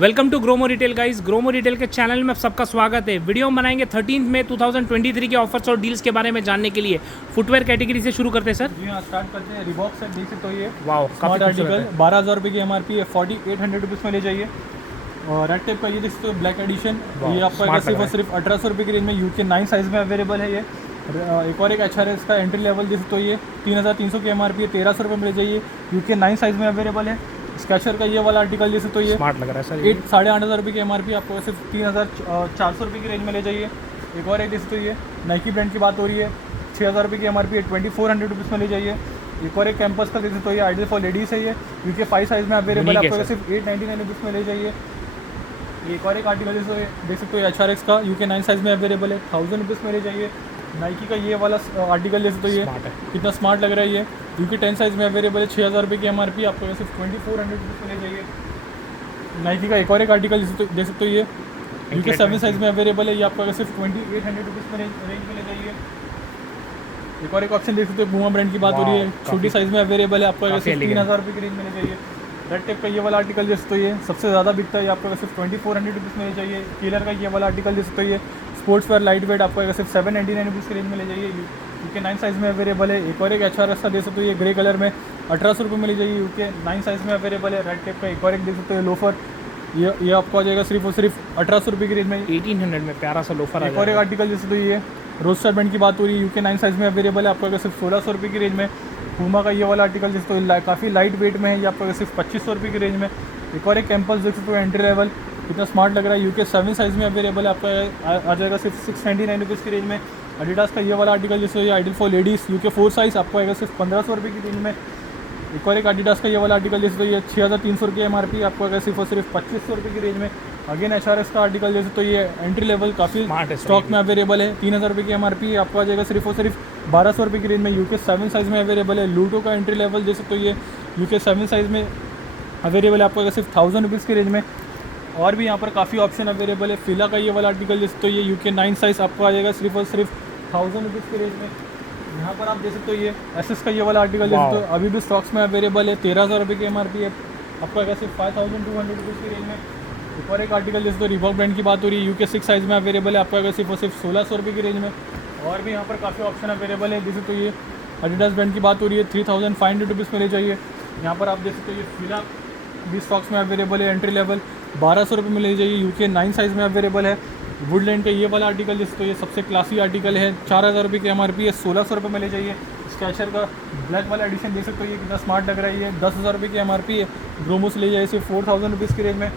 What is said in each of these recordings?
Welcome to GroMo retail guys. GroMo retail के channel में आप सबका स्वागत है। वीडियो हम बनाएंगे 13 मई 2023 के ऑफर्स और डील्स के बारे में जानने के लिए। फुटवेयर कैटेगरी से शुरू करते हैं सर। जी हाँ, स्टार्ट करते हैं। रिबॉक सेट देख सकते हो, ये वाओ, स्मार्ट काफी आर्टिकल 12,000 रुपये की MRP है, 4800 रुपीज़ में ले जाइए। और रेड टेप का ये देख सकते हो, ब्लैक एडिशन, ये आपको सिर्फ और सिर्फ 1800 रुपये की रेंज में UK 9 साइज़ में अवेलेबल है। ये एक और एक HRS का एंट्री लेवल देख सकते हो, ये 3300 की MRP है, 1300 रुपये में ले जाइए। UK 9 साइज़ में अवेलेबल है। स्केचर का ये वाला आर्टिकल जैसे तो ये स्मार्ट लग रहा है सर। 8,500 रुपये की MRP आपको सिर्फ 3,400 रुपये की रेंज में ले जाइए। एक और एक जैसे तो ये नाइकी ब्रांड की बात हो रही है, 6,000 रुपये की MRP है, 2400 रुपीज़ में ले जाइए। एक और एक कैंपस का जैसे तो ये आइडियल फॉर लेडीज़ है, ये UK 5 साइज़ में अवेलेबल है, आपको सिर्फ 899 रुपीज़ में ले जाइए। एक और एक आर्टिकल जैसे देख सकते हो, HRX का UK 9 साइज़ में अवेलेबल है, 1000 रुपीज़ में ले जाइए। नाइकी का ये वाला आर्टिकल जैसे तो ये कितना स्मार्ट लग रहा है, ये UK 10 साइज़ में अवेलेबल है, 6,000 रुपये की MRP, आपको सिर्फ 2400 रुपीज़ में ले जाइए। नाइकी का एक और एक आर्टिकल जैसे तो देख सकते हो, ये UK 7 साइज़ में अवेलेबल है, ये आपको सिर्फ 2800 रुपीज़ में रेंज में ले जाइए। एक और एक ऑप्शन देख सकते हो, पूमा ब्रांड की बात हो रही है, छोटी साइज़ में अवेलेबल है, आपको सिर्फ 3,000 रुपये की रेंज में ले जाइए। रेड टेप का ये वाला आर्टिकल जैसे तो ये सबसे ज़्यादा बिकता है, ये आपको सिर्फ 2400 रुपीज़ में ले जाइए। कीलर का ये वाला आर्टिकल जैसे तो ये स्पोर्ट्स वेयर लाइट वेट, आपको सिर्फ 799 रुपीज़ की रेंज में ले जाइए। UK 9 साइज़ में अवेलेबल है। एक और एक HRS का दे सकते हो, ये ग्रे कलर में 1800 रुपये में ले जाइए, UK 9 साइज़ में अवेलेबल है। रेड टेप का एक और एक दे सकते हो, लोफर, ये आपको आ जाएगा सिर्फ और सिर्फ 1800 रुपये की रेंज में, 1800 में प्यारा सा लोफर। एक और एक आर्टिकल जैसे तो ये रोस्टर ब्रांड की बात हो रही है, UK 9 साइज़ में अवेलेबल है, आपको सिर्फ 1600 रुपये की रेंज में। पूमा का ये वाला आर्टिकल जैसे तो काफ़ी लाइट वेट में है, ये आपको सिर्फ 2500 रुपये की रेंज में। एक और एक कैंपस देख सकते हो, एंट्री लेवल, कितना स्मार्ट लग रहा है, UK 7 साइज़ में अवेलेबल है, आपका आ जाएगा सिर्फ 699 रुपीज़ की रेंज में। एडिडास का ये वाला आर्टिकल जैसे ये ideal for ladies, UK 4 size, आपको आएगा सिर्फ 1500 रुपये की रेंज में। एक और एक एडिडास का ये वाला आर्टिकल जैसे तो ये 6,300 रुपये MRP, आपको आएगा सिर्फ और सिर्फ 2500 रुपये की रेंज में। अगेन HRS का आर्टिकल जैसे तो ये एंट्री लेवल काफ़ी स्टॉक में अवेलेबल है, 3,000 रुपये की MRP, आपको आ जाएगा सिर्फ और सिर्फ 1200 रुपये की रेंज में। UK 7 साइज़ में अवेलेबल है। लूटो का एंट्री लेवल जैसे तो ये UK 7 साइज़ में अवेलेबल है, आपको आएगा सिर्फ 1000 रुपीज़ की रेंज में। और भी यहाँ पर काफ़ी ऑप्शन अवेलेबल है। फिला का ये वाला आर्टिकल जैसे तो ये UK 9 साइज़, आपको आ जाएगा सिर्फ और सिर्फ 1000 रुपीज़ की रेंज में। यहाँ पर आप देख सकते हो, ये SS का ये वाला आर्टिकल जैसे तो अभी भी स्टॉक्स में अवेलेबल है, 13,000 रुपये की MRP है, आपको आएगा सिर्फ 5200 रुपीज़ की रेंज में। एक और एक आर्टिकल जैसे तो रिबॉक ब्रांड की बात हो रही है, UK 6 साइज़ में अवेलेबल है, आपको आएगा सिर्फ और सिर्फ 1600 रुपये की रेंज में। और भी यहाँ पर काफ़ी ऑप्शन अवेलेबल है। जैसे तो ये एडिडास ब्रांड की बात हो रही है, 3500 रुपीज़ में ले जाइए। यहाँ पर आप देख सकते हो, ये फिला भी स्टॉक्स में अवेलेबल है, एंट्री लेवल 1200 रुपये में ले जाइए, UK 9 साइज़ में अवेलेबल है। वुडलैंड का ये वाला आर्टिकल जैसे तो ये सबसे क्लासी आर्टिकल है, 4000 रुपये की MRP है, 1600 रुपये में ले जाइए। स्केचर का ब्लैक वाला एडिशन देख सकते हो, ये कितना स्मार्ट लग रहा है, ये 10,000 रुपये की MRP है, ग्रोमो से ले जाइए सिर्फ 4000 रुपीज़ की रेंज में।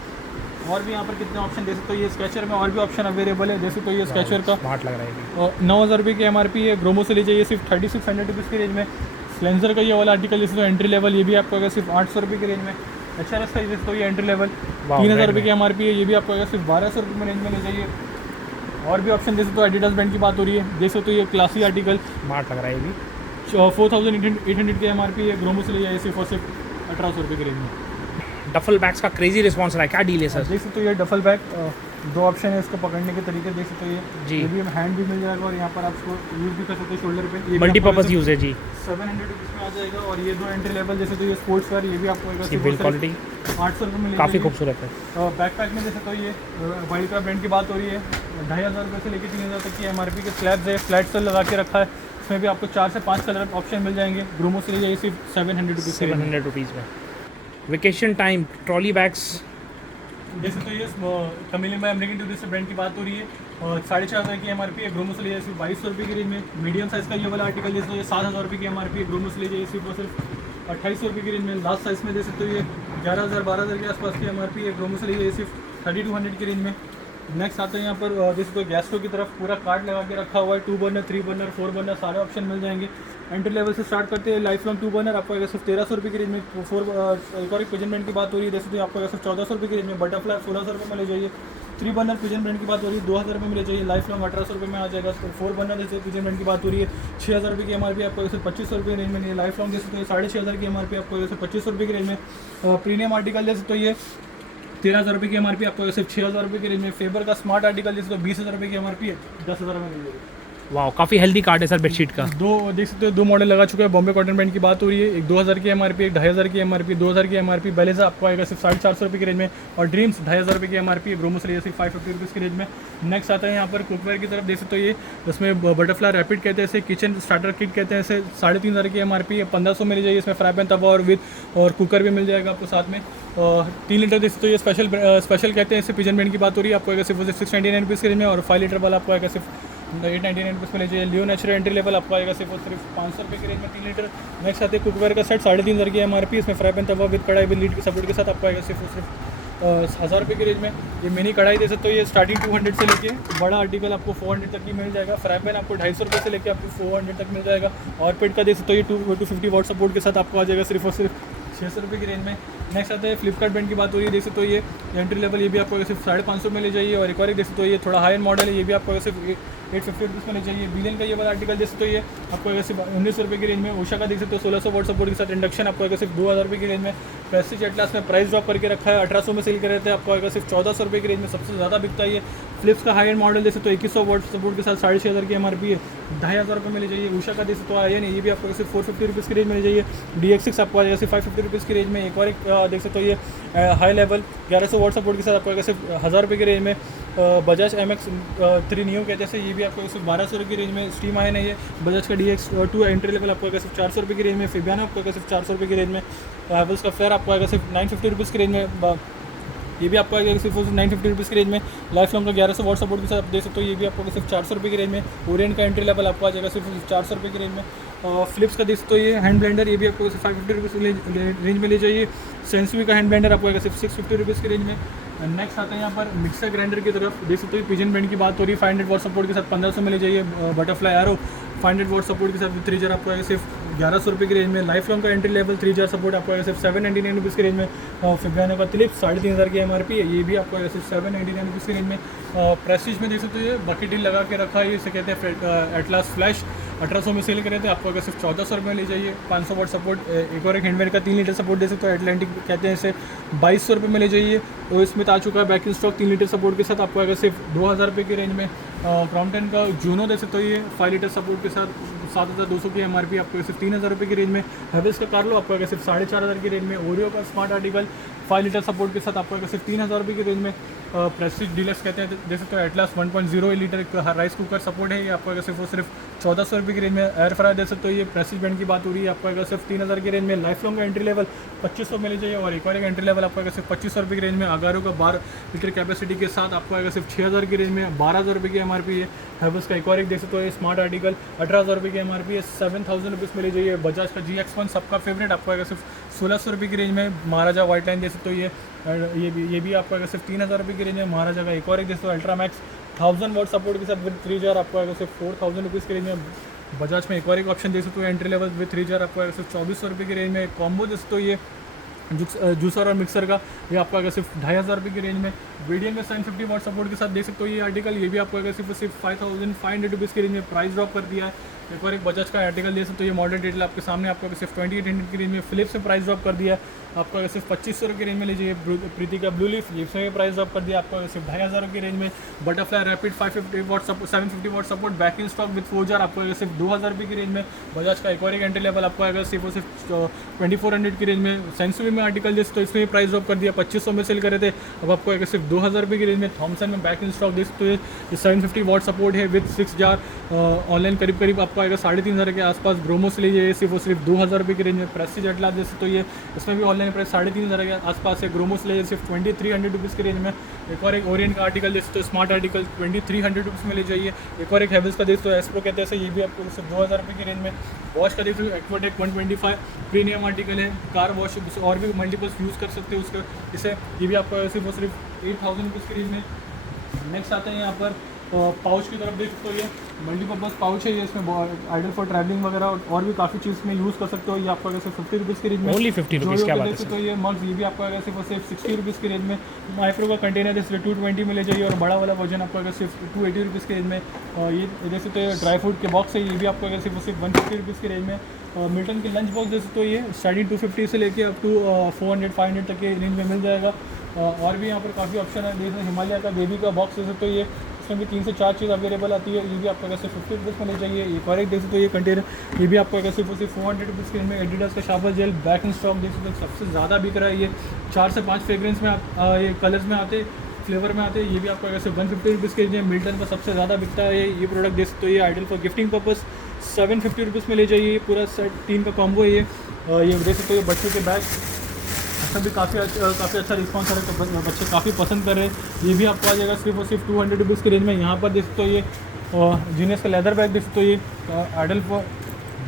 और भी यहाँ पर कितने ऑप्शन दे सकते हो, ये स्केचर में और भी ऑप्शन अवेलेबल है। जैसे तो ये स्केचर का स्मार्ट लग रहा है, 9,000 रुपये की MRP है, ग्रोमो से ले जाइए सिर्फ 3600 रुपीज़ की रेंज में। स्लेंजर का ये वाला आर्टिकल जैसे तो एंट्री लेवल, ये भी आपको आएगा सिर्फ 800 रुपये की रेंज में। HRS का जैसे तो ये एंट्री लेवल 3,000 रुपये की MRP है, ये भी आपको आएगा सिर्फ 1200 रुपये में रेंज में ले जाइए। और भी ऑप्शन जैसे तो एडिडास ब्रांड की बात हो रही है, जैसे तो ये क्लासी आर्टिकल स्मार्ट लग रहा है, ये भी 4800 की MRP है, ग्रोमो से ले जाइए सिर्फ और सिर्फ 1800 रुपये की रेंज में। डफल बैग्स का क्रेजी रिस्पॉन्स रहा है, क्या डील है सर? देख सकते हो, ये डफल बैग, दो ऑप्शन है इसको पकड़ने के तरीके, देख सकते हो, ये भी हैंड भी मिल जाएगा और यहाँ पर आप इसको यूज़ भी कर सकते हो शोल्डर पे, मल्टीपर्पज़ यूज़ है जी। 700 रुपीज़ में आ जाएगा। और ये दो एंट्री लेवल जैसे तो ये स्पोर्ट्स वेयर, ये भी आपको बिल्ड क्वालिटी 800 रुपये में काफ़ी खूबसूरत है। बैकपैक में जैसे तो ये वाइल्ड का ब्रांड की बात हो रही है, 2500 रुपये से लेकर 3000 तक की MRP के स्लैब्स है, फ्लैट सेल लगा के रखा है, इसमें भी आपको 4 से 5 कलर ऑप्शन मिल जाएंगे। ग्रोमो से ले जाइए सिर्फ 700 रुपीज़ में। वेकेशन टाइम ट्रॉली बैग्स जैसे तो ये तमिल में अमेरिकन टूरिस्ट ब्रांड की बात हो रही है, 4,500 की MRP है, ग्रोमो से ले जाइए सिर्फ 2200 रुपये की रेंज में। मीडियम साइज़ का ये वाला आर्टिकल जैसे तो ये 7,000 रुपये की MRP है, ग्रोमो से ले जाइए सिर्फ और सिर्फ 2800 रुपये की रेंज में। लास्ट साइज़ में जैसे तो ये 11,000 12,000 के आसपास की MRP है, ग्रोमो से ले जाइए सिर्फ 3200 की रेंज में। नेक्स्ट आते हैं यहाँ पर जैसे तो गैस स्टोव की तरफ पूरा कार्ड लगा के रखा हुआ है, 2 बर्नर 3 बर्नर 4 बर्नर सारे ऑप्शन मिल जाएंगे। एंट्री लेवल से स्टार्ट करते हैं, लाइफ लॉन्ग 2 बर्नर आपको आएगा सिर्फ 1300 रुपये की रेंज में। एक और एक पिजन ब्रांड की बात हो रही है, जैसे तो आपको आएगा सिर्फ 1400 रुपये की रेंज में। बटरफ्लाई 1600 रुपये में ले जाइए। 3 बर्नर पिजन ब्रांड की बात हो रही है, 2000 रुपये में ले जाइए, लाइफ लॉन्ग 1800 रुपये में आ जाएगा। 4 बर्नर जैसे पिजन ब्रांड की बात हो रही है, 6000 रुपये की MRP आपको सिर्फ 2500 रुपये की रेंज में। लाइफ लॉन्ग जैसे तो 6500 की MRP आपको जैसे 2500 रुपये की रेंज में। प्रीमियम आर्टिकल जैसे तो ये 13,000 रुपये की MRP आपको सिर्फ 6,000 रुपये की रेंज में। फेबर का स्मार्ट आर्टिकल जैसे तो 20,000 रुपये की MRP है, 10,000 में मिल जाएगी। वाह, काफ़ी हेल्दी कार्ड है सर बेडशीट का। दो देख सकते हो, दो मॉडल लगा चुका है। बॉम्बे कॉटन बैंड की बात हो रही है, एक 2000 की एमआरपी, एक 2500 की एमआरपी, 2000 की एमआरपी। बेलेजा आपको आएगा सिर्फ 450 रुपये की रेंज में, और ड्रीम्स 2500 रुपये की एमआरपी, ग्रोमोस रहेगा सिर्फ 550 रुपीज़ की रेंज में। नेक्स्ट आता है यहाँ पर कुकवेयर की तरफ, देख सकते हो ये इसमें बटरफ्लाई रैपिड कहते हैं इसे, किचन स्टार्टर किट कहते हैं इसे, 3500 की एमआरपी है, 1500 मिल जाइए। इसमें फ्राई पैन, तवा और विद और कुकर भी मिल जाएगा आपको साथ में। 3 लीटर देख सकते हो ये स्पेशल कहते हैं इसे, पिजन बैंड की बात हो रही है, आपको आएगा सिर्फ 699 रुपीज़ की रेंज में। और 5 लीटर वाला आपको आएगा सिर्फ 899 रुपीज़ में ले जाइए। लियो नेचुरल एंट्री लेवल आपको आएगा सिर्फ 500 रुपये की रेंज में 3 लीटर। नेक्स्ट आते हैं कुकवेयर का सेट, 3500 की एमआरपी, इसमें फ्राई पैन, तवा विद कढ़ाई विद लीड के सपोर्ट के साथ आपको आएगा सिर्फ 1000 रुपये की रेंज में। ये मिनी कढ़ाई दे सकते हो, ये स्टार्टिंग 200 से लेके बड़ा आर्टिकल आपको 400 तक की मिल जाएगा। फ्राई पैन आपको 250 रुपये से लेके आपको 400 तक मिल जाएगा। और पेट का दे सकते हो ये 250 वाट सपोर्ट के साथ आपको आ जाएगा सिर्फ और सिर्फ 600 रुपये की रेंज में। नेक्स्ट आता है फ्लिपकार्ट बैंड की बात हो रही है, देख सकते हो ये एंट्री लेवल, ये भी आपको सिर्फ 550 में ले जाइए। और एक और एक देख सकते हो ये थोड़ा हाई एंड मॉडल है, ये भी आपको सिर्फ 850 रुपीज़ में ले जाइए। बिलियन का ये वाला आर्टिकल देख सकते हो, ये आपको सिर्फ 1900 रुपये की रेंज में। उषा का देख सकते हो 1600 वाट सपोर्ट के साथ इंडक्शन आपको आएगा सिर्फ 2000 रुपये की रेंज में। प्रेस्टीज एटलास में प्राइस ड्रॉप करके रखा है, 1800 में सेल कर रहे थे, आपको आएगा सिर्फ 1400 रुपये की रेंज में, सबसे ज़्यादा बिकता है ये। फ्लिप्स का हाई एंड मॉडल देख सकते हो 2100 वाट सपोर्ट के साथ 6500 की एमआरपी है, 2500 रुपये में ले जाइए। उषा का देख सकते हो आयन, ये भी आपको सिर्फ 450 रुपीज़ की रेंज में ले जाइए। DX6 आपको आ जाएगा सिर्फ 550 रुपीज़ की रेंज में। एक और एक देख सकते हो ये हाई लेवल 1100 वाट सपोर्ट के साथ आपको आएगा सिर्फ 1000 रुपये की रेंज में। बजाज MX3 नियो कहते हैं ये भी आपको सिर्फ 1200 रुपये की रेंज में। स्टीम आयन है ये। बजाज का DX2 एंट्री लेवल आपको आएगा सिर्फ 400 रुपये की रेंज में। फिबियाना आपको आएगा सिर्फ 400 रुपये की रेंज में। हैवेल्स का फेयर आपको आएगा सिर्फ 950 रुपीज़ की रेंज में, ये भी आपको आएगा सिर्फ 950 रुपीज़ की रेंज में। लाइफ लॉन्ग का 1100 वाट सपोर्ट के साथ आप देख सकते हो, ये भी आपको सिर्फ 400 रुपये की रेंज में। ओरिएंट का एंट्री लेवल आपको आ जाएगा सिर्फ 400 रुपये की रेंज में। फ्लिप्स का देख सकते हो ये हैंड ब्लेंडर, ये भी आपको सिर्फ 550 रुपीज़ रेंज में ले जाइए। सेंसुई का हैंड ब्लेंडर आपको आएगा सिर्फ 650 रुपीज़ की रेंज में। नेक्स्ट आता है यहाँ पर मिक्सर ग्राइंडर की तरफ, देख सकते हो पिजन बैंड की बात हो रही है, 500 वाट सपोर्ट के साथ 1500 में ले जाइए। बटरफ्लाई एरो 500 वाट सपोर्ट के साथ 3 जार आपको आएगा सिर्फ 1100 रुपये की रेंज में। लाइफ लॉन्ग का एंट्री लेवल 3 जार सपोर्ट आपको आएगा सिर्फ 799 रुपीज़ की रेंज में। फिबियाना का क्लिप 3500 की एमआरपी है, ये भी आपको आएगा सिर्फ 799 रुपीज़ की रेंज में। प्रेस्टीज में देख सकते हो ये बकेट डील लगा के रखा है, इसे कहते हैं एटलास फ्लैश, 1800 में सेल करे थे, आपको अगर सिर्फ 1400 रुपये में ले जाइए। 500 वाट सपोर्ट। एक और एक हैंडवेयर का 3 लीटर सपोर्ट दे सकते हो, एटलांटिक कहते हैं इसे, 2200 रुपये में ले जाइए। और इसमें आ चुका है back in stock 3 litre support के साथ, आपको अगर सिर्फ 2000 रुपये की रेंज में। क्रॉम्पटन का जूनो दे सकते हो ये 5 लीटर सपोर्ट के साथ 7200 की एमआरपी, आपको सिर्फ 3000 रुपये की रेंज में। हैवेल्स का कार्लो आपको अगर सिर्फ 4500 की रेंज में। ओरियो का स्मार्ट आर्टिकल 5 लीटर सपोर्ट के साथ आपको अगर सिर्फ 3000 रुपये की रेंज में। प्रेस्टीज डीलक्स कहते हैं, देख सकते हो atlas 1.0 litre rice cooker support है, ये आपको अगर सिर्फ 1400 रुपये की रेंज में। एयर फ्रायर दे सकते हो ये प्रेस्टीज बैंड की बात हो रही है, आपको अगर सिर्फ 3000 की रेंज में। लाइफ लॉन्ग का एंट्री लेवल 2500 में ले जाइए। और एक और एक एंट्री लेवल आपको अगर सिर्फ 2500 रुपये की रेंज में। अगारो का 12 लीटर कैपेसिटी के साथ आपको आएगा सिर्फ 6000 की रेंज में, 12000 रुपये की एमआरपी है। हैवेल्स का एक और एक देख सकते हो स्मार्ट आर्टिकल 18000 रुपये की एमआरपी है, 7000 रुपीज़ में ले जाइए। बजाज का GX1 सबका फेवरेट आपको आएगा सिर्फ 1600 रुपये की रेंज में। महाराजा व्हाइट लाइन दे सकते हो ये भी आपको आएगा सिर्फ 3000 रुपये की रेंज में। महाराजा का एक और एक देख सकते हो अल्ट्रा मैक्स 1000 वाट सपोर्ट के साथ विद 3 जार आपको आएगा सिर्फ 4000 रुपीज़ की रेंज में। बजाज में एक और एक ऑप्शन देख सकते हो एंट्री लेवल विद 3 जार आपको आएगा सिर्फ 2400 रुपये की रेंज में। कॉम्बो देख सकते हो ये जूसर और मिक्सर का, ये आपको आएगा सिर्फ 2500 रुपये की रेंज में। वीडियम का 750 वाट सपोर्ट के साथ देख सकते हो ये आर्टिकल, ये भी आपको आएगा सिर्फ 5500 रुपीज़ की रेंज में। प्राइस ड्रॉप कर दिया है। एक और एक बजाज का आर्टिकल देख सकते हो ये मॉडल डिटेल आपके सामने, आपको सिर्फ 2800 की रेंज में। फिलिप्स से प्राइस ड्रॉप कर दिया है, आपको अगर सिर्फ 2500 रुपये की रेंज में लीजिए। प्रीति का ब्लू लीफ, ये इसमें प्राइस ड्रॉप कर दिया, आपको सिर्फ 2500 की रेंज में। Butterfly Rapid 550 watt 750 watt support back in stock with 4 jar आपको सिर्फ 2000 रुपये की रेंज में। बजाज का एक और एक एंट्री लेवल आपको आएगा सिर्फ 2400 की रेंज में। सेंसुई में आर्टिकल जिस तो इसमें प्राइस ड्रॉप कर दिया, 2500 में सेल करे थे, अब आपको आएगा सिर्फ 2000 रुपये की रेंज में। थॉमसन में बैक इन स्टॉक देख सकते हो 750 वाट सपोर्ट है विद 6 जार, ऑनलाइन करीब आपको आएगा 3500 के आसपास। ग्रोमोस लीजिए सिर्फ 2000 रुपये की रेंज में। प्रेस्टीज एटलास देख सकते हो ये, इसमें भी ऑनलाइन प्राइस 3500 के आसपास है। ग्रोमोस लीजिए सिर्फ 2300 रुपीज़ की रेंज में। एक और एक ओरिएंट का आर्टिकल देख सकते हो स्मार्ट आर्टिकल 2300 रुपीज़ में ले जाइए। एक और एक हैवेल्स का देख सकते हो एस्प्रो कहते हैं, ये भी आपको सिर्फ 2000 रुपये की रेंज में। वॉश का देख सकते हो एक्वाटेक 125 प्रीमियम आर्टिकल है, कार वॉश और भी मल्टीपल्स यूज़ कर सकते हो उसका, इसे ये भी आपको सिर्फ 8000 रुपीज़ की रेंज में। नेक्स्ट आते हैं यहाँ पर पाउच की तरफ देख सकते हो, ये मल्टीपर्पज़ पाउच है, ये इसमें आइडल फॉर ट्रैवलिंग वगैरह और भी काफ़ी चीज़ में यूज़ कर सकते हो। ये आपको अगर सिर्फ 50 रुपीज़ की रेंज में। ओनली 50 रुपीज़, क्या बात है। तो ये मग्स ये भी आपको अगर सिर्फ 60 रुपीज़ की रेंज में। माइक्रो का कंटेनर जैसे 220 में ले जाइए, और बड़ा वाला वर्जन आपको अगर सिर्फ 280 रुपीज़ की रेंज में। ये देख सकते हो ड्राई फ्रूट के बॉक्स है, ये भी आपको अगर सिर्फ 150 रुपीज़ की रेंज में। मिल्टन के लंच बॉक्स देख सकते हो, ये स्टार्टिंग 250 से लेके अप टू 400-500 तक के रेंज में मिल जाएगा। और भी यहाँ पर काफ़ी ऑप्शन है, देखिए हिमालय का बेबी का बॉक्स देख सकते हो, ये इसमें भी 3 से 4 चीज़ अवेलेबल आती है। ये भी आपको अगर सिर्फ 50 रुपीज़ में ले जाइए। एक और एक देख सकते हो ये कंटेनर, ये भी आपको अगर सिर्फ 400 रुपीज़ के में एडिडास का shower gel back in stock देख सकते हो, सबसे ज़्यादा बिक रहा है ये। 4 से 5 फ्रेग्रेंस में ये कलर्स में आते, फ्लेवर में आते हैं। ये भी आपको अगर सिर्फ 150 रुपीज़ के लिए मिल्टन का सबसे ज़्यादा बिकता है ये प्रोडक्ट देख सकते हो। ये ideal for gifting purpose 750 rupees में ले जाइए। पूरा सेट 3 का कॉम्बो है ये देख सकते हो। ये बच्चों के बैग, इसमें भी काफ़ी अच्छा रिस्पॉन्स आ रहा है, तो बच्चे काफ़ी पसंद कर रहे हैं। ये भी आपको आ जाएगा सिर्फ और सिर्फ 200 रुपीज़ की रेंज में। यहाँ पर देख सकते हो ये जीनियस का लेदर बैग देख सकते हो। ये आइडल फॉर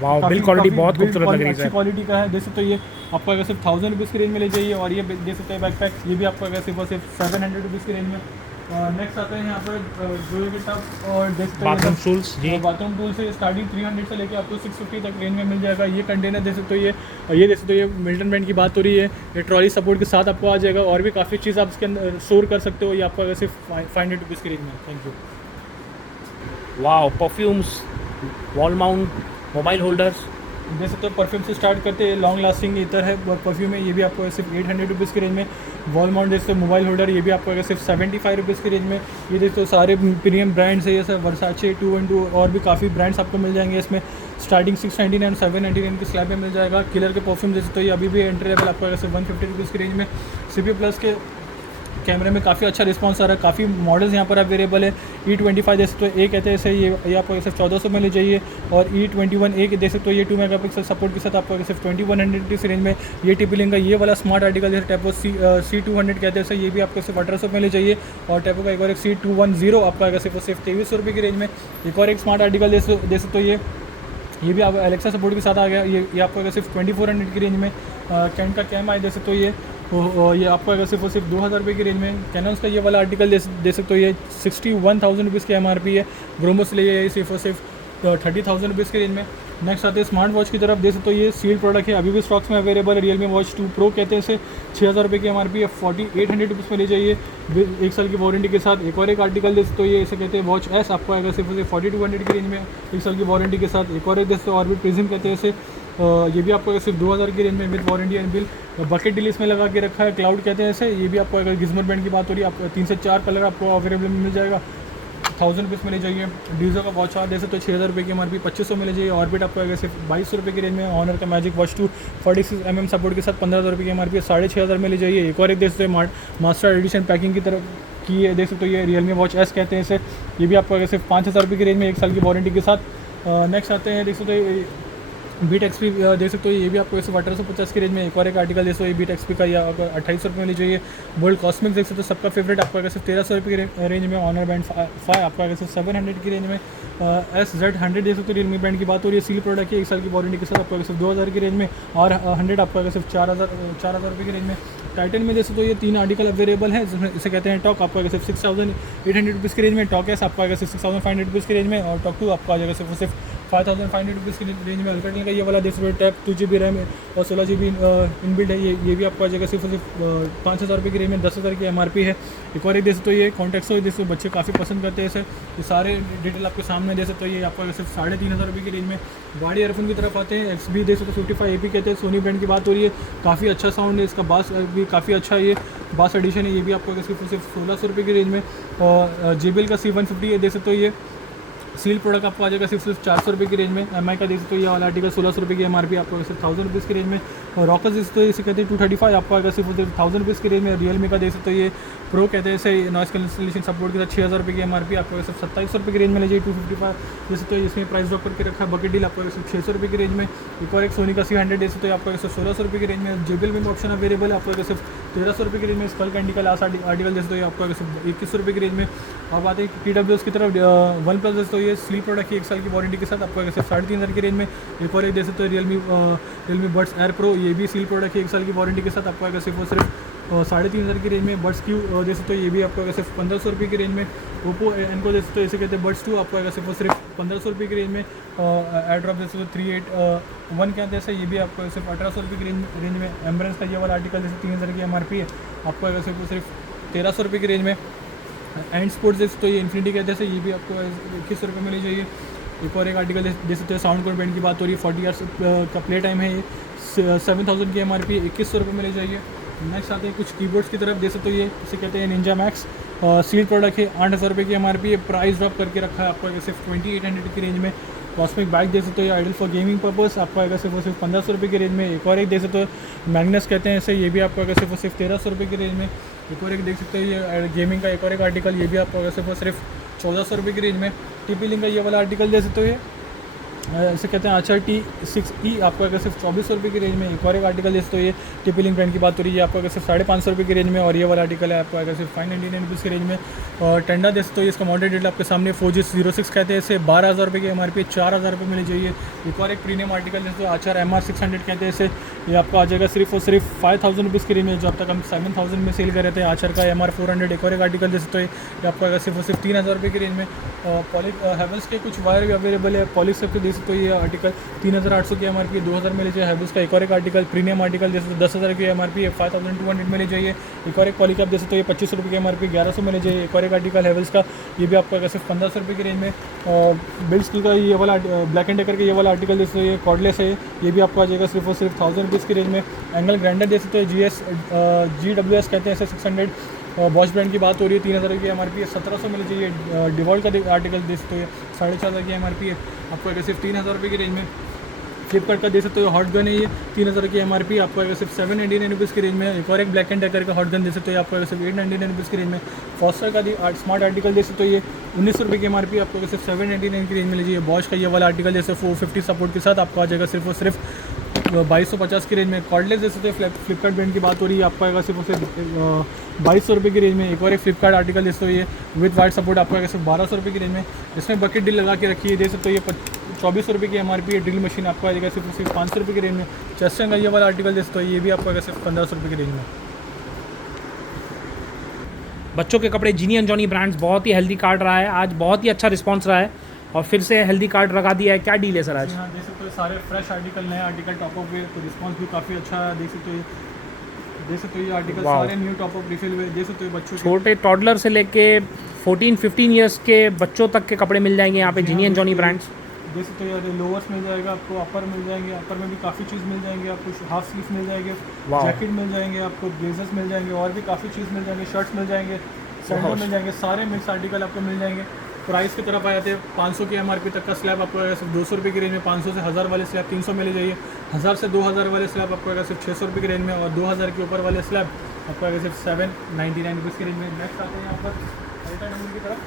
बिल्ड क्वालिटी बहुत खूबसूरत लग रही है, अच्छी क्वालिटी का है देख सकते हो। ये आपको अगर सिर्फ 1000 रुपीज़ की रेंज में ले जाइए। और ये देख सकते हैं बैक पैक, ये भी आपको अगर सिर्फ और सिर्फ 700 रुपीज़ की रेंज में। नेक्स्ट आते हैं यहाँ पर जो के टब और देख सकते हैं बाथरूम टूल्स जी, बाथरूम टूल से स्टार्टिंग 300 से लेकर आपको 650 तक रेंज में मिल जाएगा। ये कंटेनर देख सकते हो। ये देख सकते हो, ये मिल्टन ब्रांड की बात हो रही है। ये ट्रॉली सपोर्ट के साथ आपको आ जाएगा। और भी काफ़ी चीज़ आप इसके अंदर स्टोर कर सकते हो। ये आपको अगर सिर्फ 500 रुपीज़ की रेंज में। Thank you. Wow, perfumes, wall mount mobile holders देख सकते हो। परफ्यूम से स्टार्ट करते हैं, लॉन्ग लास्टिंग इतर है परफ्यूम है। ये भी आपको सिर्फ 800 रुपीज़ की रेंज में। वॉल माउंट देख सकते हो, मोबाइल होल्डर, ये भी आपको अगर सिर्फ 75 रुपीज़ की रेंज में। ये देखते हो सारे प्रीमियम ब्रांड्स है, ये सब वर्साचे 212 और भी काफ़ी ब्रांड्स आपको मिल जाएंगे इसमें। स्टार्टिंग 699 799 की स्लैब में मिल जाएगा। किलर के परफ्यूम देख सकते हो, ये अभी भी एंट्री लेवल आपको अगर सिर्फ 150 रुपीज़ की रेंज में। CP प्लस के कैमरे में काफ़ी अच्छा रिस्पांस आ रहा है। काफ़ी मॉडल्स यहाँ पर अवेलेबल है। E25 देख सकते हो, ए कहते हैं इसे, ये आपको सिर्फ 1400 में ले जाइए। और E21 ए देख सकते हो, ये 2 मेगापिक्सल सपोर्ट के साथ आपको सिर्फ 2100 की रेंज में। ये टिपिलिंग का ये वाला स्मार्ट आर्टिकल जैसे टैपो C200 कहते हैं इसे, ये भी आपको सिर्फ 1800 में ले जाइए। और टैपो का एक और एक C210 आपका अगर सिर्फ 2300 रुपये की रेंज में। एक और एक स्मार्ट आर्टिकल देख सकते हो, ये भी आप एलेक्सा सपोर्ट के साथ आ गया। ये आपको अगर सिर्फ 2400 की रेंज में। कैन का कैम आई देख सकते हो, ये आपको अगर सिर्फ 2000 रुपये की रेंज में। कैनन्स का ये वाला आर्टिकल दे सकते हो, ये 61,000 रुपीज़ की MRP है। ग्रोमो से लिए सिर्फ और सिर्फ 30,000 रुपीज़ की रेंज में। नेक्स्ट आते हैं स्मार्ट वॉच की तरफ। देख सकते हो, ये सील्ड प्रोडक्ट है, अभी भी स्टॉक्स में अवेलेबल है। Realme Watch 2 Pro कहते हैं इसे, 6000 रुपये की MRP है। 4800 रुपीज़ में ले जाइए 1 साल की वारंटी के साथ। एक और एक आर्टिकल देख सकते हो, ये इसे कहते हैं वॉच एस, आपको अगर सिर्फ 4200 की रेंज में 1 साल की वारंटी के साथ। एक और एक देख सकते हो, ऑर्बिट प्रिज्म कहते हैं इसे, ये भी आपको सिर्फ 2000 की रेंज में with warranty and bill. Bucket deal इसमें लगा के रखा है, क्लाउड कहते हैं इसे। ये भी आपको अगर गिज़मर ब्रांड की बात हो रही है, आपको 3 से 4 कलर आपको अवेलेबल मिल जाएगा। 1000 रुपीज़ में ले जाइए। डीजो का वॉच आप दे सकते हो 6000 रुपये की MRP 2500 में ले जाइए। ऑर्बिट आपको अगर सिर्फ 2200 रुपये की रेंज में। ऑनर का मैजिक वॉच 2 46mm सपोर्ट के साथ 15,000 रुपये की MRP 6500 में ले जाइए। एक और एक देख सकते हो, मास्टर एडिशन पैकिंग की तरफ की है, देख सकते हो, ये Realme Watch S कहते हैं इसे। ये भी आपको अगर सिर्फ 5000 रुपये की रेंज में 1 साल की वारंटी के साथ। नेक्स्ट आते हैं, देख सकते हो बीट एक्सपी देख सकते हो, ये भी आपको 1850 की रेंज में। एक और एक आर्टिकल देख सकते हो, ये बीट एक्सपी का, या अगर 2800 रुपये में ले जाइए। वर्ल्ड कॉस्मिक्स देख सकते हो, सबका फेवरेट आपको अगर सिर्फ 1300 रुपये की रेंज में। ऑनर बैंड 5 आपको अगर सिर्फ 700 की रेंज में। SZ100 देख सकते हो, Realme ब्रांड की बात हो रही है। सील प्रोडक्ट है, 1 साल की वारंटी के साथ आपको अगर सिर्फ 2000 की रेंज में। और 100 आपको अगर सिर्फ 4000 रुपये की रेंज में। टाइटन में देख सकते हो, ये 3 आर्टिकल अवेलेबल है, जिसमें इसे कहते हैं टॉक, आपको अगर सिर्फ 6800 रुपीज़ की रेंज में। टॉक एस आपको अगर सिर्फ 6500 रुपीज़ की रेंज में। और टॉक 2 आपको आ जाएगा सिर्फ 5500 रुपीज़ की रेंज में। अल्ट्राटेल का ये वाला देख सकते हो, टैप 2GB रैम और 16GB इनबिल्ट है। ये भी आपको आ जाएगा सिर्फ 5000 रुपये की रेंज में। 10,000 की MRP है। एक और एक देख सकते हो, ये कॉन्टेक्सो देख सकते हो, बच्चे काफ़ी पसंद करते हैं इसे। ये सारे डिटेल आपके सामने देख सकते हो। ये आपको अगर सिर्फ 3500 रुपये की रेंज में। बॉडी ईयरफोन की तरफ आते हैं। XB देख सकते हो, 55AP कहते हैं, सोनी ब्रांड की बात हो रही है। काफ़ी अच्छा साउंड है इसका, बास भी काफ़ी अच्छा है, ये बास एडिशन है। ये भी आपको अगर सिर्फ 1600 रुपये की रेंज में। और JBL का C150 है, देख सकते हो, ये सील प्रोडक्ट आपको आ जाएगा सिर्फ 400 रुपये की रेंज में। MI का देख सकते हो, ये वाला आर्टिकल 1600 रुपये की MRP आपको सिर्फ 1000 रुपीज़ की रेंज में। और रॉकर्स देख सकते हो, इसे कहते हैं 235 आपको आएगा सिर्फ 1000 रुपीज़ की रेंज में। Realme का देख सकते हो, ये प्रो कहते हैं इसे, नॉइस कैंसिलेशन सपोर्ट के साथ 6000 रुपये की MRP आपको सिर्फ 2700 रुपये की रेंज में ले जाइए। 255 देख सकते हो, इसमें प्राइस ड्रॉप करके रखा है। बकेट डील आपको सिर्फ 600 रुपये की रेंज में। एक और एक सोनी का C100 देख सकते हो, आपको सिर्फ 1600 रुपये की रेंज में। JBL में ऑप्शन अवेलेबल है, आपको सिर्फ 1300 रुपये की रेंज में। स्कल कैंडी का लास्ट आर्टिकल देख सकते हो, आपको सिर्फ 2100 रुपये की रेंज में। और बात है TWS की तरफ, वन प्लस देख सकते हो, ये स्लीप प्रोडक्ट की 1 साल की वारंटी के साथ आपको सिर्फ 3500 की रेंज में। एक और एक देख सकते हो, Realme Buds Air Pro, ये भी सील प्रोडक्ट की 1 साल की वारंटी के साथ आपको सिर्फ 3500 की रेंज में। बड्स क्यू देख सकते हो, ये भी आपको सिर्फ 1500 रुपये की रेंज में। ओप्पो एनको देख सकते हो, इसे कहते हैं बड्स 2, आपको सिर्फ 1500 रुपये की रेंज में। एयर ड्रॉप देख सकते हो 381 कहते हैं, ये भी आपको सिर्फ 1800 रुपये की रेंज में। एम्ब्रेंस का ये वाला आर्टिकल जैसे 3000 की MRP है, आपको सिर्फ 1300 रुपये की रेंज में। एंड स्पोर्ट्स देख सकते हो, ये इन्फिनिटी कहते हैं, ये भी आपको 2100 रुपये में ले जाइए। एक और एक आर्टिकल देख सकते हैं, साउंड कोड बैंड की बात हो रही है, 40 आवर्स का प्ले टाइम है, ये 7000 की MRP 2100 रुपये में ले जाइए। नेक्स्ट आते हैं कुछ कीबोर्ड्स की तरफ, देख सकते हो, ये इसे कहते हैं निंजा मैक्स, सील प्रोडक्ट है, 8,000 रुपये की MRP है। प्राइस ड्रॉप करके रखा है आपको सिर्फ 2800 की रेंज में। कॉस्मिक बाइक दे सकते हो, आइडल फॉर गेमिंग पर्पस आपको आएगा सिर्फ 1500 रुपये की रेंज में। एक और एक दे सकते हो, मैग्नस कहते हैं इसे, ये भी आपको आएगा सिर्फ 1300 रुपये की रेंज में। एक और एक देख सकते हो ये गेमिंग का एक और एक आर्टिकल, ये भी आपको आएगा सिर्फ 1400 रुपये की रेंज में। TP लिंक का ये वाला आर्टिकल दे सकते हो, ये इसे कहते हैं आचर T6E, आपको अगर सिर्फ 2400 रुपये की रेंज में। एक और एक आर्टिकल जैसे तो ये TP लिंक ब्रांड की बात हो रही है, आपको अगर सिर्फ 550 रुपये की रेंज में। और ये वाला आर्टिकल है आपको अगर सिर्फ 599 रुपीज़ की रेंज में। और टेंडा जैसे तो ये इसका मॉडल डिटेल आपके सामने 4G06 कहते हैं इसे, 12,000 रुपये की MRP, 4,000 रुपये मिलनी चाहिए। एक और एक प्रीमियम आर्टिकल जैसे तो आचार MR600 कहते हैं इसे, ये आपको आ जाएगा सिर्फ और सिर्फ 5,000 रुपीज़ की रेंज में, जो अब तक हम 7,000 में सेल कर रहे थे। आचार का MR400 एक और एक आर्टिकल जैसे तो ये आपको अगर सिर्फ और सिर्फ 3,000 रुपये की रेंज में। हैवेल्स के कुछ वायर भी अवेलेबल है, पॉलिश के दे सकते हो, ये आर्टिकल 3,800 की MRP, 2,000 में ले जाइए। हैवेल्स का एक और एक आर्टिकल प्रीमियम आर्टिकल जैसे तो 10,000 की MRP है, 5,200 में ले जाइए। एक और एक पॉलीकैप जैसे तो ये 2500 रुपये की MRP, 1100 में ले जाइए। एक और एक आर्टिकल हैवेल्स का, ये भी आपको अगर सिर्फ 1500 रुपये की रेंज में। और बिल्स का ये वाला ब्लैक एंड डेकर का ये वाला आर्टिकल जैसे ये कॉर्डलेस है, ये भी आपको आ जाएगा सिर्फ और सिर्फ 1000 रुपीज़ की रेंज में। एंगल ग्राइंडर जैसे तो GWS कहते हैं इसे 600, बॉश ब्रांड की बात हो रही है, 3,000 की MRP है, 1700 में ले जाइए। डिवॉल्ट का आर्टिकल दे सकते हो, 4,500 की MRP है, आपको अगर सिर्फ 3,000 रुपये की रेंज में। फ्लिपकार्ट का दे सकते हो, हॉट गन है ये, 3,000 की MRP, आपको अगर सिर्फ 799 रुपीज़ की रेंज में। एक और एक ब्लैक एंड डेकर का हॉट गन दे सकते हो, आपको अगर सिर्फ 899 रुपीज़ की रेंज में। फॉस्टर का स्मार्ट आर्टिकल दे सकते हो, ये 1900 रुपये की MRP, आपको अगर सिर्फ 799 की रेंज में लीजिए। बॉश का ये वाला आर्टिकल जैसे 450 सपोर्ट के साथ आपको आ जाएगा सिर्फ और सिर्फ 2250 की रेंज में। कॉर्डलेस जैसे तो फ्लिपकार्ट ब्रांड की बात हो रही है, आपको आएगा सिर्फ और सिर्फ 2200 रुपये की रेंज में। एक और एक फ्लिपकार्ट आर्टिकल जैसे तो ये विद वाइट सपोर्ट आपको आएगा सिर्फ 1200 रुपये की रेंज में। इसमें बकेट डील लगा के रखी है, दे सकते हो, ये 2400 रुपये की MRP है। ड्रिल मशीन आपको आ जाएगा सिर्फ और सिर्फ 500 रुपये की रेंज में। चेस्टन का ये वाला आर्टिकल जैसे तो ये भी आपको आएगा सिर्फ 1500 रुपये की रेंज में। बच्चों के कपड़े जिनी एंड जॉनी ब्रांड्स बहुत ही हेल्दी कार्ड रहा है, आज बहुत ही अच्छा रिस्पांस रहा है और फिर से हेल्दी कार्ड लगा दिया है। क्या डील है सर आज? हाँ, देख सकते हो सारे फ्रेश आर्टिकल, नए आर्टिकल टॉपअप हुए, तो रिस्पांस भी काफ़ी अच्छा है। देख सकते हो ये आर्टिकल सारे न्यू टॉपअप रिफिल हुए। देख सकते हो बच्चों छोटे टॉडलर से लेके 14-15 ईयर्स के बच्चों तक के कपड़े मिल जाएंगे यहाँ पे जिनी एंड जॉनी ब्रांड्स। देख सकते हो यार, लोअर्स मिल जाएगा आपको, अपर मिल जाएंगे, अपर में भी काफ़ी चीज़ मिल जाएंगे आपको, हाफ स्लीव मिल जाएंगे, जैकेट मिल जाएंगे आपको, ब्लेजर्स मिल जाएंगे, और भी काफ़ी चीज़ मिल जाएंगे, शर्ट्स मिल जाएंगे, सैंडल मिल जाएंगे, सारे मिक्स आर्टिकल आपको मिल जाएंगे। प्राइस की तरफ आ जाते हैं, 500 की MRP तक का स्लैब आपको आएगा सिर्फ 200 रुपये की रेंज में। 500 से 1000 वाले स्लैब 300 में ले जाइए। 1000 से 2000 वाले स्लैब आपको आएगा सिर्फ 600 रुपये की रेंज में। और 2000 के ऊपर वाले स्लैब आपको आएगा सिर्फ 799 रुपीज़ की रेंज में। नेक्स्ट आते हैं यहाँ पर अल्ट्रा नंबर की तरफ,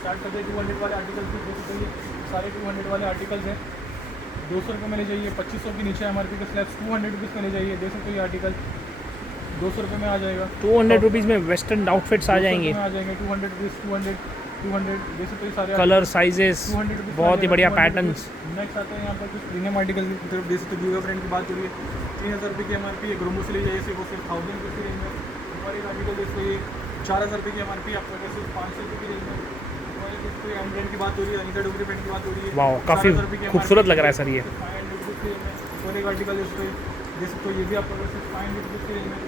स्टार्ट करते हैं 200 वाले आर्टिकल की। देख सकते हैं सारे 200 वाले आर्टिकल्स हैं, 200 रुपये में ले जाइए। 2500 के नीचे MRP का स्लैब 200 रुपीज़ में ले जाइए। देख सकते हो ये आर्टिकल 200 रुपये में आ जाएगा। 200 रुपीज़ में वेस्टर्न आउटफिट्स आ जाएंगे, 200 रुपीज़ 200 जैसे तो सारे कलर साइजेस बहुत ही बढ़िया पैटर्न्स। नेक्स्ट आते हैं यहाँ पर कुछ प्रीमियम आर्टिकल की तरफ। जैसे तो गिगा ब्रांड की बात हो रही है, 3,000 रुपये की MRP है, ग्रोमो से ले जाइए सिर्फ 1000 रुपये की रेंज में। और एक आर्टिकल जैसे ये 4,000 रुपये की MRP आपको अगर सिर्फ 500 रुपये की रेंज में। और जैसे एम ब्रांड की बात हो रही है, अनिता डोगरी ब्रांड की बात हो रही है, वाह काफ़ी खूबसूरत लग रहा है सर ये। 500 रुपये की रेंज में। और एक आर्टिकल जैसे तो ये भी आपको अगर सिर्फ 500 रुपये की रेंज में।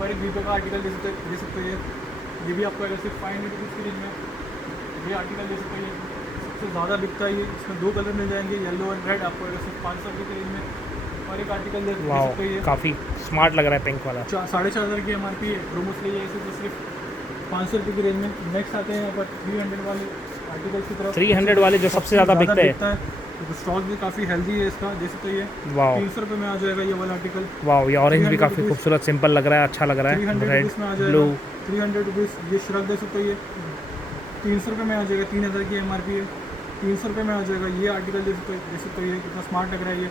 और एक वीपो का आर्टिकल जैसे तो ये भी आपको अगर सिर्फ 500 रुपीज़ की रेंज में। ये आर्टिकल जैसे तो ये सबसे ज़्यादा बिकता है, ये इसमें 2 कलर मिल जाएंगे, येलो एंड रेड, आपको अगर सिर्फ 500 रुपये की रेंज में। और एक आर्टिकल जैसे तो ये काफ़ी स्मार्ट लग रहा है पिंक वाला, 4,500 की MRP है, प्रोमोस लिए इसे तो सिर्फ 500 रुपये की रेंज में। नेक्स्ट आते हैं यहाँ पर 300 वाले आर्टिकल की तरफ। 300 वाले जो सबसे ज़्यादा बिकते हैं, तो स्टॉक भी काफ़ी हेल्दी है इसका। जैसे तो ये 300 रुपये में आ जाएगा ये वाला आर्टिकल। वाह, ये ऑरेंज भी काफ़ी खूबसूरत सिंपल लग रहा है, अच्छा लग रहा है। 300 रुपीज़ में आ जाएगा, 300 रुपीज़। ये श्रग दे सकते हो, ये 300 रुपये में आ जाएगा, 3000 की MRP है, 300 रुपये में आ जाएगा। ये आर्टिकल जैसे तो ये कितना स्मार्ट लग रहा है, ये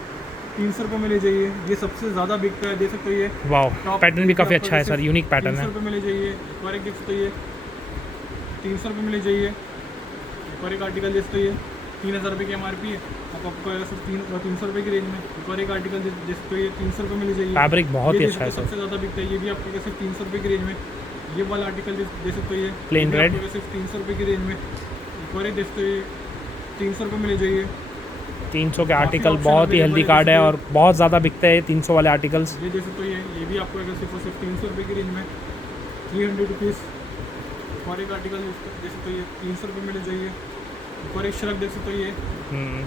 300 रुपये में ले जाइए। ये सबसे ज़्यादा बिकता है, देख सकते हो ये। वाह, पैटर्न भी काफ़ी अच्छा है सर, यूनिक पैटर्न है। 300 रुपये में ले जाइए। और एक देख सकते हो ये 300 रुपये में ले जाइए। और एक आर्टिकल जैसे तो ये 3000 रुपये की MRP है, आपको सिर्फ 300 रुपये की रेंज में। और एक आर्टिकल जैसे तो ये 300 रुपये में ले जाइए। फैब्रिक बहुत ही अच्छा है, सबसे ज़्यादा बिकता है, ये भी आपको सिर्फ 300 रुपये की रेंज में। ये वाला आर्टिकल जैसे तो ये प्लेन रेड सिर्फ 300 रुपये की रेंज में। एक और एक जैसे तो ये 300 रुपये में ले जाइए। 300 के आर्टिकल बहुत ही हेल्दी कार्ड है और बहुत ज़्यादा बिकते हैं 300 वाले आर्टिकल्स। ये जैसे तो ये भी आपको अगर सिर्फ 300 रुपये की रेंज में, 300 रुपीज़। और एक आर्टिकल जैसे तो ये 300 रुपये में ले जाइए। और एक श्रग देख सकते हो ये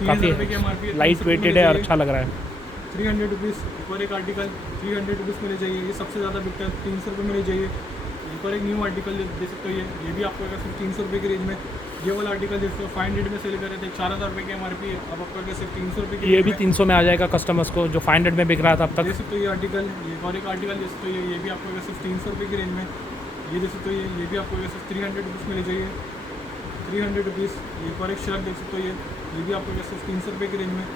3000 रुपये की MRP है, लाइट वेटेड है और अच्छा लग रहा है, 300 रुपीज़। और एक आर्टिकल 300 रुपीज़ में ले जाइए। ये सबसे ज़्यादा बिकता है, 300 रुपये में ले जाइए। एक और एक न्यू आर्टिकल दे सकते हो, ये भी आपको सिर्फ 300 रुपये की रेंज में। ये वाला आर्टिकल जिसको 500 में सेल कर रहे थे, 4000 रुपये की MRP है, अब आपको सिर्फ 300 रुपये की। ये भी 300 में आ जाएगा कस्टमर्स को, जो 500 में बिक रहा था अब तक। दे सकते हो ये आर्टिकल, ये और एक आर्टिकल दे सकते हो, ये भी आपको सिर्फ 300 रुपये की रेंज में। ये दे सकते हो, ये भी आपको सिर्फ 300 रुपीज़ में ले जाइए, 300 रुपीज़। एक और एक शर्ट देख सकते हो, ये भी आपको सिर्फ 300 रुपये की रेंज में,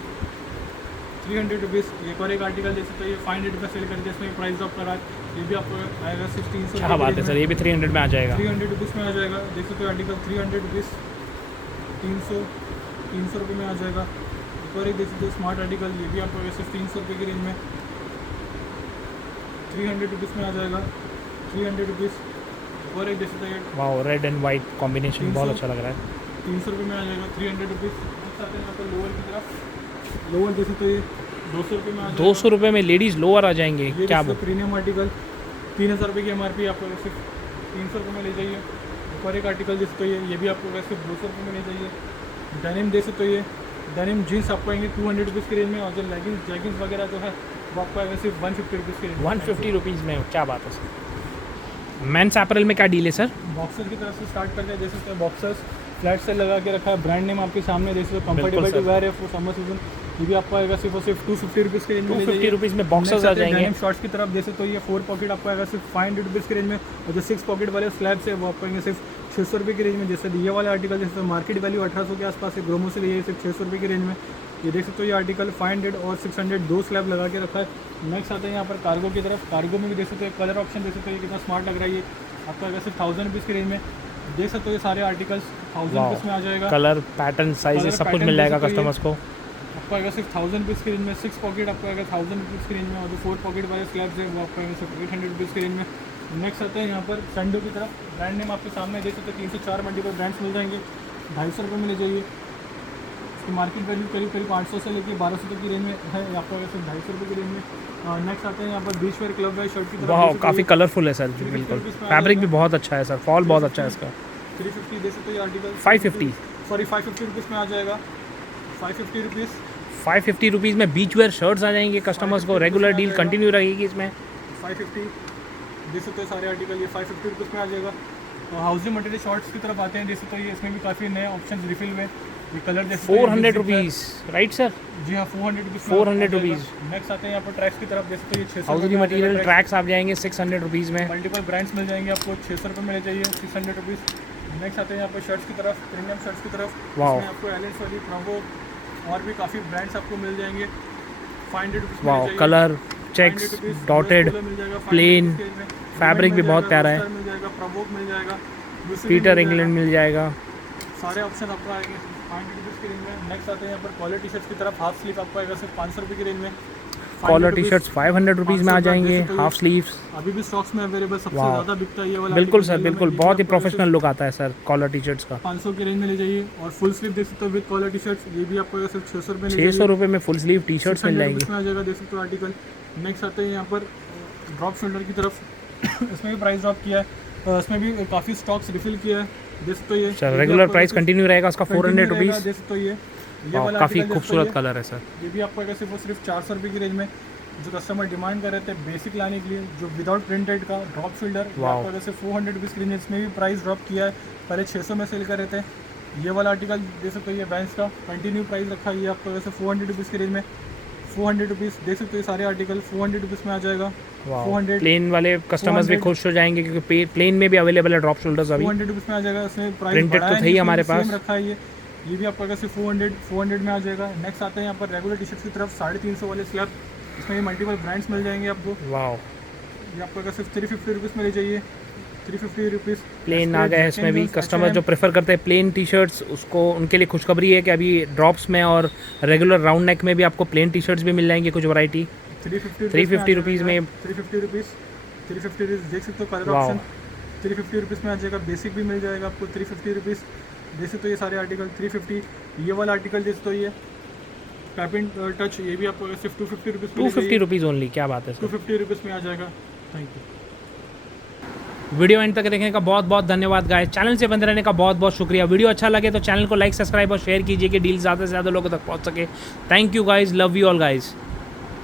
300 रुपीज़। एक और एक आर्टिकल देख सकते हो, ये 500 रुपये सेल करते हैं, इसमें प्राइस ड्रॉप करा है, ये भी आपको आएगा सिर्फ 300। क्या बात है सर, ये भी 300 में आ जाएगा, 300 रुपीज़ में आ जाएगा। देख सकते हो आर्टिकल 300 रुपीज़, 300 रुपये में आ जाएगा। एक और एक देख सकते हो स्मार्ट आर्टिकल, ये भी आपको सिर्फ 300 रुपये की रेंज में, 300 रुपीज़ में आ जाएगा, 300 रुपीज़। और एक देख सकते हैं, वाह रेड एंड वाइट कॉम्बिनेशन बहुत अच्छा लग रहा है, 300 रुपये में आ जाएगा, 300 रुपीज़। आते हैं यहाँ पर लोअर की तरफ, लोअर देख सकते हो, ये 200 रुपये में आ जाएगा। 200 रुपये में लेडीज़ लोअर आ जाएंगे, ये क्या प्रीमियम आर्टिकल 3000 रुपये की MRP, आपको सिर्फ 300 रुपये में ले जाइए। एक और एक आर्टिकल देख सकते हो, ये भी आपको सिर्फ 200 रुपये में ले जाइए। डेनिम देख सकते हो, ये डेनिम जीन्स आपको आएंगे 200 रुपीज़ की रेंज में, और जो लेगिंग्स जैगिंग्स वगैरह जो है वो आपको आएगा सिर्फ 150 रुपीज़ की रेंज में। 150 रुपीज़ में, क्या बात है सर। मेंस अपैरल में क्या डील है सर? बॉक्सर्स की तरफ से स्टार्ट करते हैं, देख सकते हैं बॉक्सर्स फ्लैट सेल लगा के रखा है, ब्रांड नेम आपके सामने देख सकते हो, कंफर्टेबल टू वेयर है फॉर समर सीजन। ये भी आपको आएगा सिर्फ और सिर्फ 250 रुपीज़ की रेंज में। 250 रुपीज़ में बॉक्सर्स आ जाएंगे। डेनिम शॉर्ट्स की तरफ देख सकते हो, ये 4 पॉकेट आपको आएगा सिर्फ 500 रुपीज़ की रेंज में, और जो 6 पॉकेट वाले स्लैब्स है वो आपको आएंगे सिर्फ 600 रुपये की रेंज में। जैसे ये वाला आर्टिकल जैसे मार्केट वैल्यू 1800 के आसपास है, ग्रोमो से लिए सिर्फ 600 रुपये की रेंज में। ये देख सकते हो, ये आर्टिकल 500 और 600 दो स्लैब लगा के रखा है। नेक्स्ट आते हैं यहाँ पर कार्गो की तरफ, कार्गो में भी देख सकते हो कलर ऑप्शन देख सकते हो, ये कितना स्मार्ट लग रहा है। ये आपको आएगा सिर्फ 1000 रुपीज़ की रेंज में। देख सकते हो ये सारे आर्टिकल्स 1000 रुपीज़ में आ जाएगा। कलर पैटर्न साइज सब कुछ मिल जाएगा कस्टमर्स को। आपको आएगा सिर्फ 1000 रुपीज़ की रेंज में। 6 पॉकेट आपको आएगा 1000 रुपीज़ की रेंज में, और जो 4 पॉकेट वाले स्लैब्स है वो आपको आएगा सिर्फ 800 रुपीज़ की रेंज में। नेक्स्ट आते हैं यहाँ पर सैंडो की तरफ, ब्रांड नेम आपके सामने देख सकते हो, 304 मल्टीपल ब्रांड्स मिल जाएंगे, 250 रुपये में ले जाइए। इसकी मार्केट वैल्यू करीब 800 से लेकर 1200 तक की रेंज में है, आपको आएगा सिर्फ 250 रुपये की रेंज में। नेक्स्ट आते हैं यहाँ पर बीच वेयर क्लब वेयर शर्ट की तरफ, वाह काफ़ी कलरफुल है सर, बिल्कुल फैब्रिक भी बहुत अच्छा है सर, फॉल बहुत अच्छा है इसका। 350 दे सकते हो ये आर्टिकल, 550 सॉरी 550 रुपीज़ में आ जाएगा, 550 रुपीज़। 550 रुपीज़ में बीच वेयर शर्ट्स आ जाएंगे कस्टमर्स को, रेगुलर डील कंटिन्यू रहेगी इसमें। 550 दे सकते हो सारे आर्टिकल, ये 550 रुपीज़ में आ जाएगा। तो हाउसिंग मटेरियल शॉर्ट्स की तरफ आते हैं, देख सकते हो ये इसमें भी काफ़ी नए ऑप्शन रिफिल हुए। ये कलर जैसे 400 रुपीज़, राइट सर? जी हाँ, 400 रुपीज़। 400 रुपीज़। नेक्स्ट आते हैं यहाँ पर ट्रैक्स की तरफ, देख सकते हो ये 600 हाउसिंग मटेरियल ट्रैक्स आ जाएंगे 600 रुपीज़ में। मल्टीपल ब्रांड्स मिल जाएंगे आपको, 600 रुपये में ले जाइए, 600 रुपीज़। नेक्स्ट आते हैं यहाँ पर शर्ट्स की तरफ, प्रीमियम शर्ट्स की तरफ, इसमें आपको एलेंस वाली प्रॉवो और भी काफ़ी ब्रांड्स आपको मिल जाएंगे, 500 रुपीज़। वाह colour checks dotted plain, fabric भी बहुत प्यारा है, मिल जाएगा, प्रॉवो मिल जाएगा, पीटर इंग्लैंड मिल जाएगा, सारे ऑप्शन आपको आएंगे 500 रुपीज़ की रेंज में। नेक्स्ट आते हैं यहाँ पर कॉलर टी शर्ट्स की तरफ, हाफ स्लीव आपको आएगा सिर्फ 500 रुपये की रेंज में। कॉलर टी शर्ट्स 500 रुपीज़ में आ जाएंगे, हाफ स्लीव्स अभी भी स्टॉक्स में अवेलेबल, सबसे ज़्यादा बिकता है ये वाला। बिल्कुल सर, बिल्कुल बहुत ही प्रोफेशनल लुक आता है सर कॉलर टी शर्ट्स का। 500 की रेंज में ले जाइए। और फुल स्लीव देख सकते हो विद कॉलर टी शर्ट्स, ये भी आपको सिर्फ 600 रुपये, 600 रुपये में फुल स्लीव टी शर्ट्स मिल जाएंगी, इसमें आ जाएगा, देख सकते हो आर्टिकल। नेक्स्ट आते हैं यहाँ पर ड्रॉप शोल्डर की तरफ, इसमें भी प्राइस ड्रॉप किया है, इसमें भी काफ़ी स्टॉक्स रिफिल किया है, देख सकते हो ये सर रेगुलर प्राइस कंटिन्यू रहेगा उसका 400 रुपीज़। देख सकते हो ये वाला काफ़ी आर्टिकल खूबसूरत कलर है सर। ये भी आपको सिर्फ और सिर्फ 400 रुपये की रेंज में। जो कस्टमर डिमांड कर रहे थे बेसिक लाने के लिए, जो विदाउट प्रिंटेड का ड्रॉप शोल्डर, आपको सिर्फ 400 रुपीज़ की रेंज, इसमें भी प्राइस ड्रॉप किया है, पहले 600 में सेल कर रहे थे। ये वाला आर्टिकल देख सकते हो, ये बैंस का कंटिन्यू प्राइस रखा है, ये आपको वैसे 400 रुपीज़ की रेंज में, 400 रुपीज़। देख सकते हो ये सारे आर्टिकल 400 रुपीज़ में आ जाएगा। 400 प्लेन वाले कस्टमर्स भी खुश हो जाएंगे क्योंकि प्लेन में भी अवेलेबल है ड्रॉप शोल्डर्स अभी। 400 रुपीज़ में आ जाएगा, इसमें प्राइस प्रिंटेड तो थे ही हमारे पास, रखा है ये भी आपको सिर्फ 400 में आ जाएगा। नेक्स्ट आते हैं यहाँ पर रेगुलर टी शर्ट्स की तरफ, 350 वाले स्लैब, इसमें मल्टीपल ब्रांड्स मिल जाएंगे आपको। वाह ये आपको सिर्फ 350 रुपीज़ में ले जाइए, 350 रुपीज़। प्लेन आ गए हैं इसमें भी, कस्टमर जो प्रेफर करते हैं प्लेन टी शर्ट्स, उसको उनके लिए खुशखबरी है कि अभी ड्रॉप्स में और रेगुलर राउंड नेक में भी आपको प्लेन टी शर्ट्स भी मिल जाएंगे कुछ वैरायटी 350 रुपीज़ में। 350 रुपीज़ देख सकते हो कलर ऑप्शन, 350 रुपीज़ में आ जाएगा। बेसिक भी मिल जाएगा आपको 350 रुपीज़। देख सकते हो ये सारे आर्टिकल 350। ये वाला आर्टिकल देख सकते हो, ये पैपिन टच, ये भी आपको सिर्फ 250 रुपीज़, 250 रुपीज़ ओनली, क्या बात है सर, 250 रुपीज़ में आ जाएगा। Thank you. वीडियो एंड तक देखने का बहुत बहुत धन्यवाद गाइस, चैनल से बंद रहने का बहुत बहुत शुक्रिया। वीडियो अच्छा लगे तो चैनल को लाइक सब्सक्राइब और शेयर कीजिए कि डील ज़्यादा से ज़्यादा लोगों तक पहुंच सके। Thank you guys, love you all guys.